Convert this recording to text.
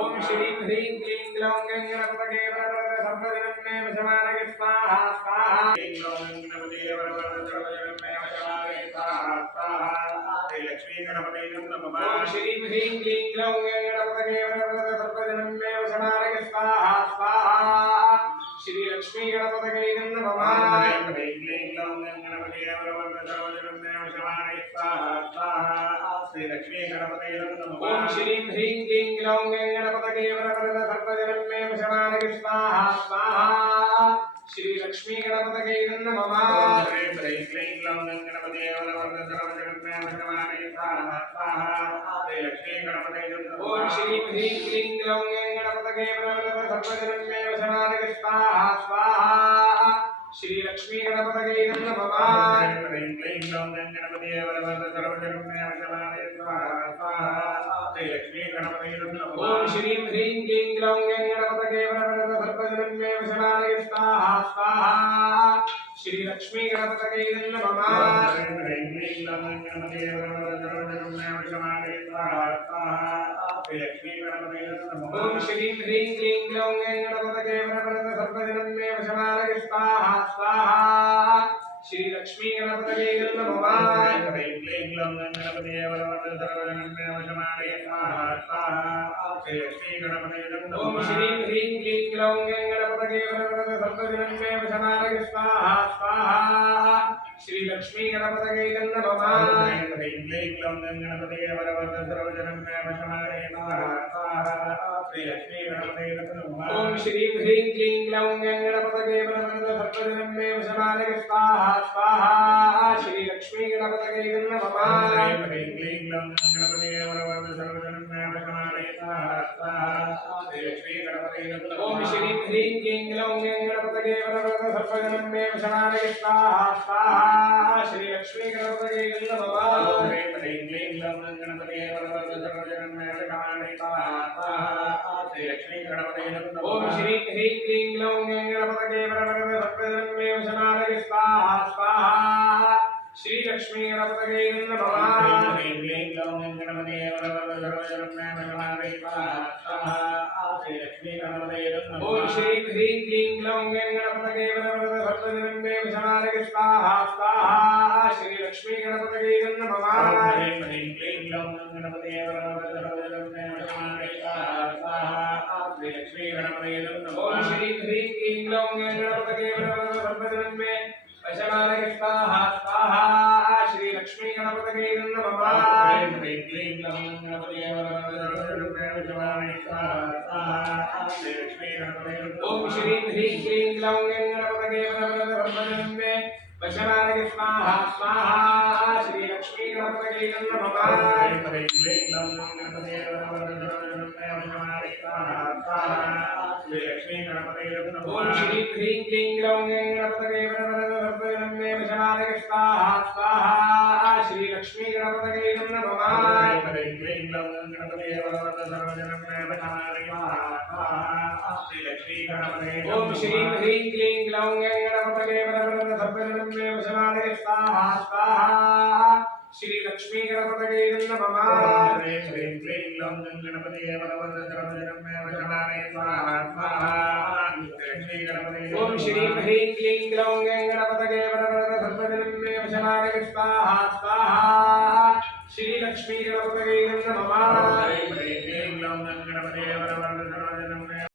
ओम श्री ह्रीं क्लीं ग्लौं गं गणपतये वरवरद सम्प्रदिनन्मे वशमानगे स्वाहा स्वाहा क्लीं ग्लौं गणपतये वरवरद सर्वजगन्मे वशमानगे स्वाहा स्वाहा लक्ष्मी गणपतये नमः ओम श्री ह्रीं क्लीं ग्लौं गं गणपतये वरवरद सर्वजगन्मे वशमानगे स्वाहा स्वाहा श्री लक्ष्मी गणपतये नमः क्लीं ग्लौं गं गणपतये वरवरद सर्वजगन्मे वशमानगे स्वाहा स्वाहा ఓం శ్రీం హ్రీం క్లీం గ్లౌం గంగణపతగే వరవరద సంప్రదినం మే వశమానయ స్వాహా. స్వాహా ఓం శ్రీం హ్రీం క్లీం గ్లౌం గంగణపతగే వరవరద సంప్రదినం మే వశమానయ స్వాహా స్వాహా శ్రీ లక్ష్మీ గణపతగే నమః ఓం శ్రీం హ్రీం క్లీం గ్లౌం గంగణపతగే వరవరద సంప్రదినం మే వశమానయ స్వాహా స్వాహా. శ్రీ లక్ష్మీ గణపతగే నమః శ్రీం హ్రీం క్లీం గ్లౌం గంగణపతగే వరవరద సంప్రదినం మే వశమానయ స్వాహా స్వాహా శ్రీ లక్ష్మీ నమః ఓం శ్రీం హ్రీం క్లీం గ్లౌం గంగణపతగే వరవరద సర్వజనం మే వశమానయ స్వాహ స్వాహ శ్రీ లక్ష్మీ గణపతగే నమః. హ్రీం క్లీం గ్లౌం గంగణపతగే వరవరద సర్వజనం మే వశమానయ స్వాహ స్వాహ శ్రీ లక్ష్మీ గణపతగే నమః ఓం శ్రీం హ్రీం క్లీం గ్లౌం గంగణపతగే వరవరద సర్వజనం మే వశమానయ స్వాహ స్వాహ శ్రీ లక్ష్మీ గణపతగే నమః హ్రీం క్లీం గ్లౌం గంగణపతగే వరవరద సర్వజనం మే వశమానయ స్వాహ ओम श्रीं ह्रीं क्लीं ग्लौं गणपतये परमनन्दभट्टजनं मे वशमालय स्वाहा स्वाहा श्री लक्ष्मी गणपतये नमः ह्रीं क्लीं ग्लौं गणपतये वरवरदसर्वजनं मे वशमालय स्वाहा स्वाहा श्री गणपतये ओम श्रीं ह्रीं क्लीं ग्लौं गणपतये वरवरदसर्वजनं मे वशमालय स्वाहा स्वाहा श्री लक्ष्मी गणपतये नमः ह्रीं क्लीं गणपतये मे वशमालय स्वाहा। ఓం శ్రీం హ్రీం క్లీం గ్లౌం గంగణపతగే వరవరద సంప్రదినం మే వశమానయ స్వాహా శ్రీ లక్ష్మీ గణపతగే నమః క్లీం గ్లౌం గంగణపతగే వరవరద సంప్రదినం మే వశమానయ శ్రీ లక్ష్మీ నమః. ఓం హ్రీం క్లీం గ్లౌం వరవరద స్వాహా. స్వాహా. ఓం శ్రీం హ్రీం క్లీం గ్లౌం గంగణపతగే వరవరద సంప్రదినం మే వశమానయ స్వాహా స్వాహా శ్రీ లక్ష్మీ గణపతగే నమః ఓం శ్రీం హ్రీం క్లీం గ్లౌం గంగణపతగే వరవరద సంప్రదినం మే వశమానయ స్వాహా స్వాహా శ్రీ లక్ష్మీ గణపతగే నమః ఓం శ్రీం హ్రీం క్లీం గ్లౌం గంగణపతగే వరవరద సంప్రదినం మే స్వాహా స్వాహా శ్రీ లక్ష్మీ గణపతగే నమః. ఓం శ్రీం హ్రీం క్లీం గ్లౌం గంగణపతగే వరవరద సంప్రదినం మే స్వాహా స్వాహా. లక్ష్మీ గణపతగే నమః ఓం శ్రీం హ్రీం క్లీం గ్లౌం గంగణపతగే వరవరద సంప్రదినం మే వశమానయ స్వాహా స్వాహా శ్రీ లక్ష్మీ గణపతగే నమః.